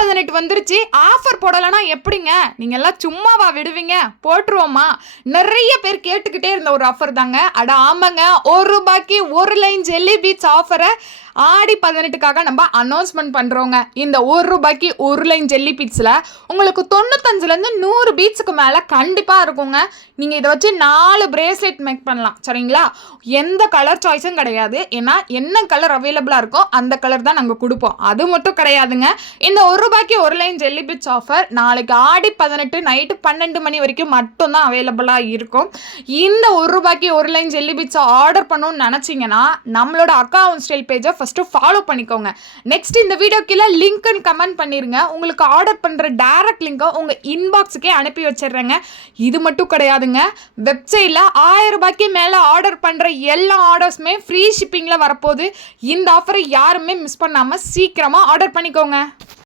18 வந்துருச்சு. ஆஃபர் போடலைன்னா எப்படிங்க? நீங்க எல்லாம் சும்மாவா விடுவீங்க? போட்டுருவோமா? நிறைய பேர் கேட்டுக்கிட்டே இருந்த ஒரு ஆஃபர் தாங்க. அட ஆமாங்க, ₹1 1 லைன் ஜெல்லி பீட்ஸ் ஆஃபரை ஆடி 18க்காக நம்ம அனௌன்ஸ்மெண்ட் பண்ணுறோங்க. இந்த ₹1 1 லைன் ஜெல்லி பீட்ஸில் உங்களுக்கு 95லேருந்து 100 பீட்ஸுக்கு மேலே கண்டிப்பாக இருக்குங்க. நீங்கள் இதை வச்சு 4 பிரேஸ்லெட் மேக் பண்ணலாம். சரிங்களா? எந்த கலர் சாய்ஸும் கிடையாது. ஏன்னா என்ன கலர் அவைலபிளாக இருக்கோ அந்த கலர் தான் நாங்கள் கொடுப்போம். அது மட்டும் கிடையாதுங்க. இந்த ₹1 1 லைன் ஜெல்லி பீட்ஸ் ஆஃபர் நாளைக்கு ஆடி 18 நைட்டு 12 மணி வரைக்கும் மட்டும்தான் அவைலபிளாக இருக்கும். இந்த ₹1 1 லைன் ஜெல்லி பீட்ஸை ஆர்டர் பண்ணணும்னு நினச்சிங்கன்னா நம்மளோட அக்கா ஸ்டைல் பேஜை ஃபஸ்ட்டு ஃபாலோ பண்ணிக்கோங்க. நெக்ஸ்ட் இந்த வீடியோ கீழே லிங்க்னு கமெண்ட் பண்ணிருங்க. உங்களுக்கு ஆர்டர் பண்ணுற டைரக்ட் லிங்கை உங்கள் இன்பாக்ஸுக்கே அனுப்பி வச்சிடுறேங்க. இது மட்டும் கிடையாதுங்க, வெப்சைட்டில் ₹1000 மேலே ஆர்டர் பண்ணுற எல்லா ஆர்டர்ஸுமே ஃப்ரீ ஷிப்பிங்கில் வரப்போகுது. இந்த ஆஃபரை யாருமே மிஸ் பண்ணாமல் சீக்கிரமாக ஆர்டர் பண்ணிக்கோங்க.